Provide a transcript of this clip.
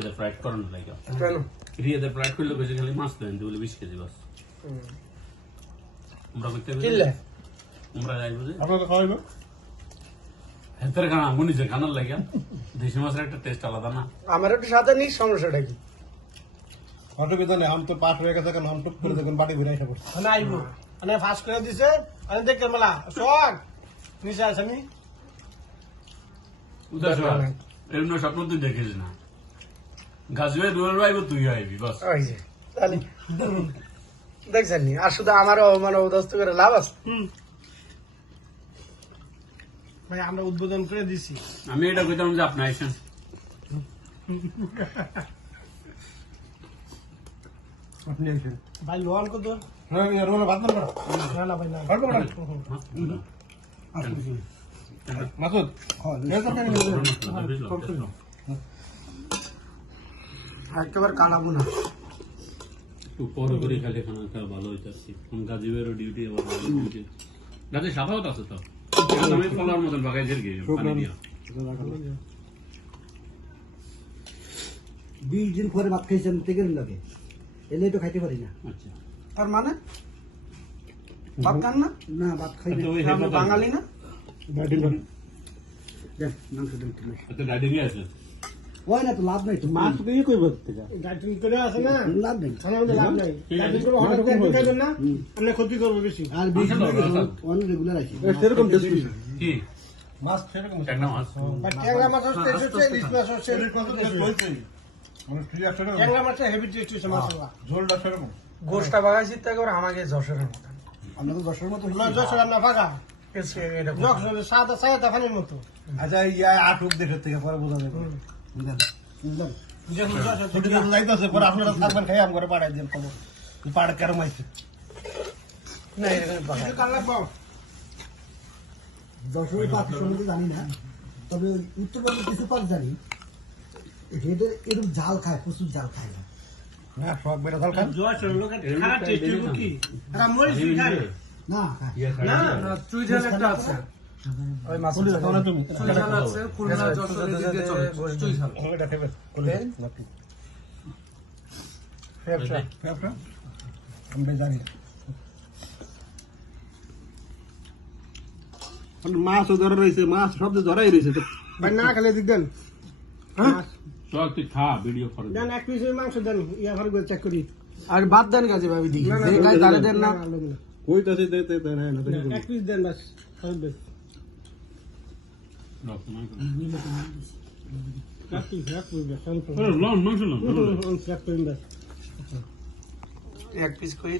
রিয়াদের ফ্রাইড করানো লাগে কেন রিয়াদের ফ্রাইড করলে বেশি খালি মাছ দেন দিলে 20 কেজি বাস আমরা করতে কিল্লে আমরা যাইবো যে আপনারা খাওয়াইবে হেতের খানা মনি যে খানার লাগে দেশি মাছের একটা টেস্ট আলাদা না আমার একটু সাথে নিস সমস্যাটা কি অসুবিধা নেই আম তো পাস হয়ে গেছে কারণ আম টুপ করে দেখুন বাড়ি ঘুরে এসে পড়ছে মানে আইবো মানে ফাস্ট করে দিছে আমি দেখতে মেলা শোক নিচে আছে নি উদাস এমন স্বপ্ন তুই দেখিস না গাছবে দূরে আইব তুই আইবি বাস ওই যে তাহলে দেখছেন নি আর শুধু আমারও মানে উদস্ত করে লাভ আছে ভাই আমরা উদ্বোধন করে দিছি আমি এটা কইতাম যে আপনি আইসেন আপনি আইসেন ভাই লোয়াল কত হ্যাঁ ইয়ার মানে বাদ না না না ভাই না পারবো না মাসুদ এই তো কেন একেবারে কালাবো না উপর করে খালি খানা ভালো হইতাছি গাজীবেরও ডিউটি আবার ভালো ডিউটি গাজী সাফাও আছে তো আমি ফলার মতন বাগাই ঝের গিয়ে পানি দিয়া 20 দিন পরে ভাত খাইছেন থেকে লাগে এলে তো খাইতে পারি না আচ্ছা তার মানে ভাত খান না না ভাত খাই না তো ওই আপনি বাঙালি না দেন মাংস দেন তুমি তো ডাইডিং আছে ওই না তো লাভ নাই তো মাছ দিয়ে কইব থেকে গাইড্রিং করে আছে না লাভ নাই খানা মধ্যে লাভ নাই গাইড্রিং করে হঠাৎ করে খাইবেন না আপনি ক্ষতি করবো বেশি আর বেশি অন রেগুলার আছে সেরকম টেস্ট কি মাছ সেরকম ট্যাংরা মাছ বাট ট্যাংরা মাছ হচ্ছে ইলিশ মাছ হচ্ছে কত টেস্ট হইছে মানে ঠিক আছে ট্যাংরা মাছটা হেভি টেস্ট হচ্ছে মাশাআল্লাহ ঝোলটা সেরকম গোশটা বাগাইছি তা করে আমাকে যশোরের মতো আমরা তো 10 এর মতো না যশোর না ফাঁকা যশোর সাদা সাদা পানির মতো আচ্ছা ইয়া আটুক দেখে থেকে পরে বোঝা যাবে বুঝলাম যখন যশোর ছুটি দিতে যাইতেছে পরে আপনারা থাকবেন খাই আম করে পাঠাই দেন খবর পাড় কেরম আইছে না এরকম পাকা কালা পাও 10 এর পাঁচ সম্বন্ধে জানি না তবে উত্তরবঙ্গের কিছু পাক জানি এদের এরকম জাল খায় প্রচুর জাল খায় না না শখ বেড়ে দাল খান যশোর লোক খারাপ টেস্ট কি এরা মরিচ খায় না খায় না না চুই ঝাল একটা আছে ওই মাছ তাহলে তুমি চুই ঝাল আছে খুলনা যশোরের দিকে চলে চুই ঝাল এটা খাবে নাকি ফেফড়া ফেফড়া আমরা জানি মাছও ধরা রয়েছে মাছ সব ধরাই রয়েছে ভাই না খেলে দিক দেন চল তুই খা ভিডিও করে দেন এক পিস মাংস দেন ইয়া ভালো করে চেক করি আর বাদ দেন কাজে ভাবি দেখি যে গায় তারে দেন না কইতাছে দিতে না এক পিস দেন বাস হবে এক পিস করে